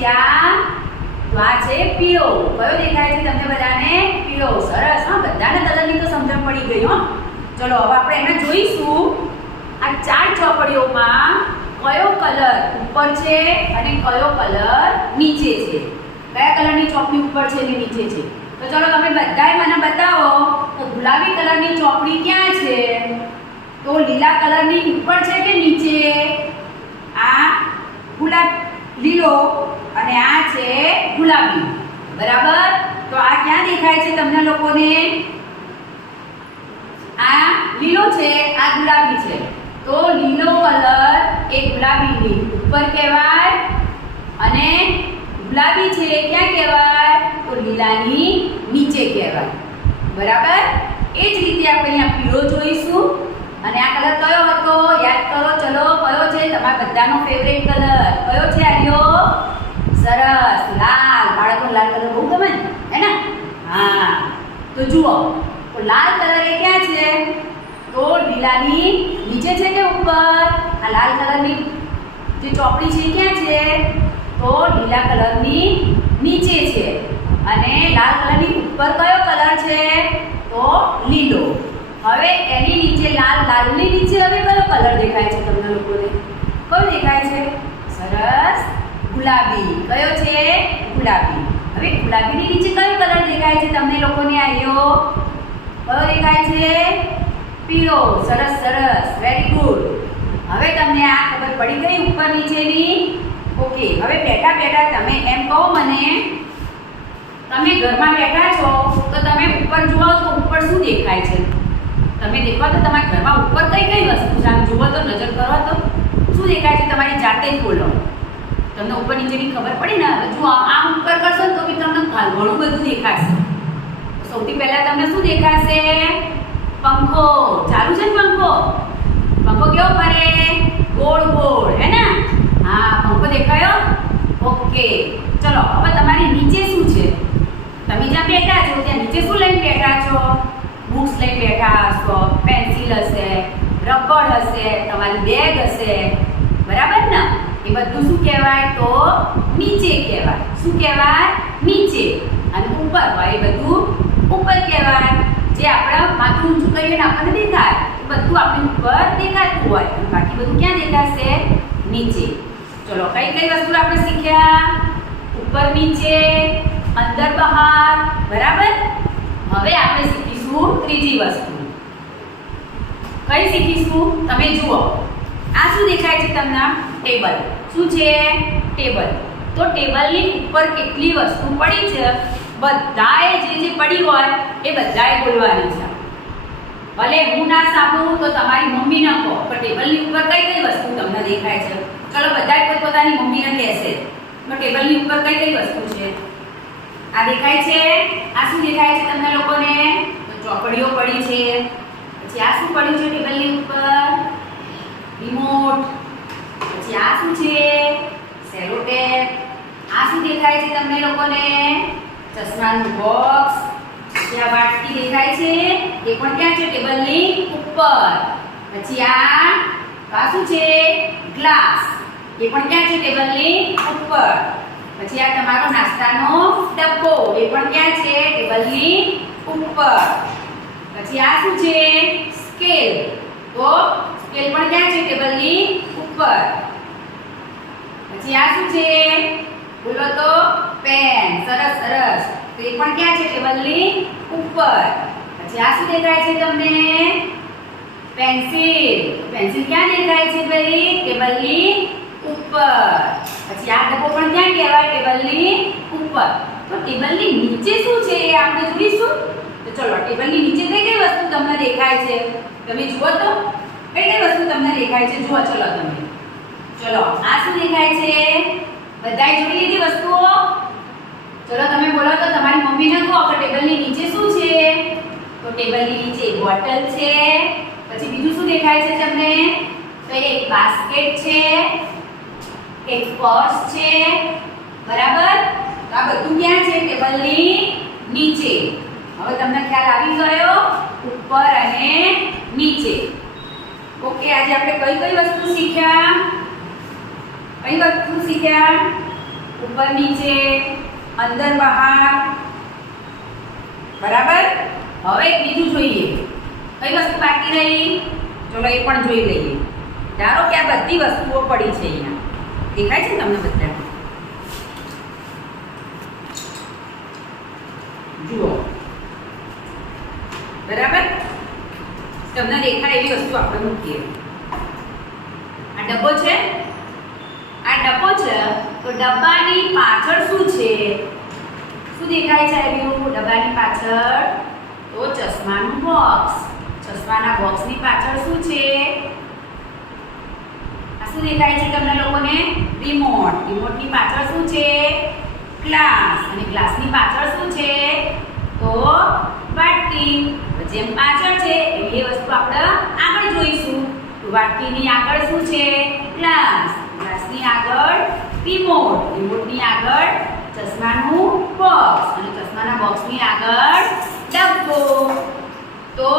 પછી આ છે પીળો. કયો દેખાય છે તમને બધાને? પીળો. સરસ. હા, બધાને કલરની તો સમજણ પડી ગઈ હો. ચલો હવે આપણે એને જોઈશું. આ 4 ચોપડીઓમાં કયો કલર ઉપર છે અને કયો કલર નીચે છે. કયા કલરની ચોપડી ઉપર છે અને નીચે છે? તો ચલો તમે બધાય મને બતાવો તો ગુલાબી કલરની ચોપડી ક્યાં છે? તો લીલા કલરની ઉપર છે કે નીચે? આ લીલો અને આ છે ગુલાબી. બરાબર. તો આ ક્યાં દેખાય છે તમને લોકોને? આ લીલો છે, આ ગુલાબી છે. તો લીલો કલર એ ગુલાબીની ઉપર કહેવાય અને ગુલાબી છે ક્યાં કહેવાય? તો લીલાની નીચે કહેવાય. બરાબર. એ જ રીતે આપણે અહીંયા પીળો જોઈશું. અને આ કલર કયો હતો? યાદ કરો. ચલો, કયો છે તમારા બધાનો ફેવરેટ કલર? કયો છે આર્યો? સરસ, લાલ. બાળકો લાલ કલર બહુ ગમે ને, હે ને? હા. તો જુઓ, તો લાલ કલર એ ક્યાં છે? તો લીલાની નીચે છે કે ઉપર? આ લાલ કલરની જે ચોપડી છે ક્યાં છે? તો લીલા કલરની નીચે છે. અને લાલ કલરની ઉપર કયો કલર છે? તો લીલો. હવે એની નીચે લાલની નીચે હવે કયો કલર દેખાય છે તમને લોકોને? કયો દેખાય છે? સરસ, ગુલાબી. કયો છે? ગુલાબી. હવે ગુલાબીની નીચે કયો કલર દેખાય છે તમને લોકોને? આયો કયો દેખાય છે? પીળો. સરસ સરસ, વેરી ગુડ. હવે તમને આ ખબર પડી ગઈ ઉપર નીચેની? ઓકે. હવે બેઠા બેઠા તમે એમ કહો મને, તમે ઘરમાં બેઠા છો તો તમે ઉપર જુઓ તો ઉપર શું દેખાય છે? તમે દેખો તો તમારા ઘરમાં ઉપર કઈ કઈ વસ્તુ છે? આમ જુઓ તો, નજર કરો તો શું દેખાય છે? તમારી જાતે જ બોલો. તમને ઉપર નીચેની ખબર પડી ને? જો આમ ઉપર કરશો તો બી તમને ઘણું બધું દેખાશે. સૌથી પહેલા તમને શું દેખાશે? પંખો. ચાલુ છે ને પંખો? પંખો કેવો ફરે? ગોળ ગોળ, હે ને? હા, પંખો દેખાયો? ઓકે. ચલો હવે તમારી નીચે શું છે? તમે જ્યાં બેઠા છો ત્યાં નીચે શું લઈને બેઠા છો? બુક્સ લઈને બેઠા હશો, પેન્સિલ હશે, રબર હશે, તમારી બેગ હશે. બરાબર ને? એ બધું શું કહેવાય? તો નીચે કહેવાય. શું કહેવાય? નીચે. અને ઉપર હોય એ બધું ઉપર કહેવાય. જે આપણે માથું ઊંચું કરીએ ને આપણને દેખાય એ બધું આપણી ઉપર દેખાતું હોય. અને બાકી બધું ક્યાં દેખાશે? નીચે. ચલો, કઈ કઈ વસ્તુ આપણે શીખ્યા? ઉપર નીચે, અંદર બહાર. બરાબર. હવે આપણે શીખીશું ત્રીજી વસ્તુ. કઈ શીખીશું? તમે જુઓ, આ શું દેખાય છે તમને? ટેબલ. શું છે? ટેબલ. તો ટેબલની ઉપર કેટલી વસ્તુ પડી છે? બધાએ જે પડી હોય એ બધાએ બોલવાની છે. ભલે હું ના સાંભળું તો તમારી મમ્મીને કહો, પણ ટેબલની ઉપર કઈ કઈ વસ્તુ તમને દેખાય છે? ચલો, બધાએ પોતાની મમ્મીને કહેશે. તો ટેબલની ઉપર કઈ કઈ વસ્તુ છે? આ દેખાય છે? આ શું દેખાય છે તમને લોકોને? તો ચોપડીઓ પડી છે. પછી આ શું પડ્યું છે ટેબલની ઉપર? રિમોટ. પછી આ શું છે? સેલોટેપ. આ શું દેખાય છે તમને લોકોને? ચશ્માનું બોક્સ. પછી આ વાટકી દેખાય છે? એ પણ ક્યાં છે? ટેબલની ઉપર. પછી આ શું છે? ગ્લાસ. એ પણ ક્યાં છે? ટેબલની ઉપર. પછી આ તમારો નાસ્તાનો ડબ્બો. એ પણ ક્યાં છે? ટેબલની ઉપર. પછી આ શું છે? સ્કેલ. તો સ્કેલ પણ ક્યાં છે? ટેબલની ઉપર. પછી આ શું છે? બોલો તો. પેન. સરસ સરસ. તો એ પણ ક્યાં છે? ટેબલની ઉપર. પછી આ શું દેખાય છે તમને? પેન્સિલ. પેન્સિલ ક્યાં દેખાય છે ભાઈ? ટેબલની ઉપર. પછી આ ડબ્બો પણ ક્યાં કહેવાય? ટેબલની ઉપર. તો ટેબલની નીચે શું છે એ આપણે જોઈશું. તો ચલો, ટેબલની નીચે કઈ કઈ વસ્તુ તમને દેખાય છે? તમે જુઓ તો કઈ કઈ વસ્તુ તમને દેખાય છે? જુઓ. ચલો તમે. ચલો, આ શું દેખાય છે? બધાએ જોઈ લીધી વસ્તુઓ? ચલો, તમે બોલો તો તમારી મમ્મીને કહો કે ટેબલની નીચે શું છે? તો ટેબલની નીચે બોટલ છે. પછી બીજું શું દેખાય છે તમને? તો એક બાસ્કેટ છે, એક પર્સ છે. બરાબર. તો આ બધું ક્યાં છે? ટેબલની નીચે. હવે તમને ખ્યાલ આવી ગયો ઉપર અને નીચે. ઓકે. આજે આપણે કઈ કઈ વસ્તુ શીખ્યા? કઈ વસ્તુ શીખ્યા? ઉપર ઉપર નીચે, અંદર બહાર. બરાબર. હવે એક બીજું જોઈએ. કઈ વસ્તુ બાકી રહી? ચલો એ પણ જોઈ લઈએ. ધારો કે આ બધી વસ્તુઓ પડી છે અહીંયા. દેખાય છે તમને બધા? જુઓ. બરાબર. તમને દેખાય એવી વસ્તુ આપણે મૂકીએ. આ ડબ્બો છે. આ ડબ્બો છે તો ડબ્બાની પાછળ શું છે? શું દેખાય છે? આવ્યું ડબ્બાની પાછળ તો ચશ્માનું બોક્સ. ચશ્માના બોક્સની પાછળ શું છે? આ શું દેખાય છે તમને લોકોને? રિમોટ. રિમોટની પાછળ શું છે? ગ્લાસ. અને ગ્લાસની પાછળ શું છે? તો વાટકી. જેમ પાછળ છે એવી વસ્તુ આપણે આગળ જોઈશું. તો વાટકીની આગળ શું છે? ગ્લાસ. ગ્લાસની આગળ રિમોટ. રિમોટની આગળ ચશ્માનું બોક્સ. અને ચશ્માના બોક્સની આગળ ડબ્બો. તો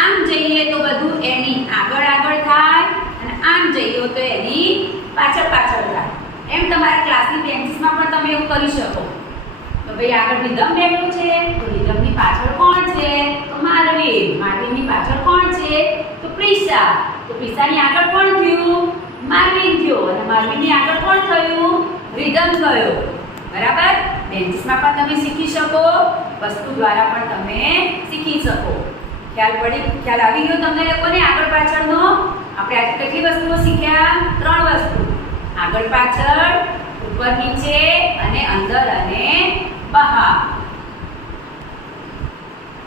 આમ જઈએ તો બધું એની આગળ આગળ થાય અને આમ જઈએ તો એની પાછળ પાછળ થાય. એમ તમારા ક્લાસની બેન્ચીસમાં પણ તમે એવું કરી શકો. તો ભાઈ આગળ રિધમ બેઠું છે તો રિધમની પાછળ કોણ છે? તો માલવીન. માલવીનની પાછળ કોણ છે? તો પ્રિશા. તો પ્રિશાની આગળ કોણ થયું? માલવીન થયો. અને માલવીનની આગળ કોણ થયું? રિધમ થયો. બરાબર. બેન્ચીસમાં પણ તમે શીખી શકો, વસ્તુ દ્વારા પણ તમે શીખી શકો. ખ્યાલ આવી ગયો તમને લોકોને આગળ પાછળનો? આપણે આજે કેટલી વસ્તુઓ શીખ્યા? 3 વસ્તુ. આગળ પાછળ, ઉપર નીચે અને અંદર અને બહાર.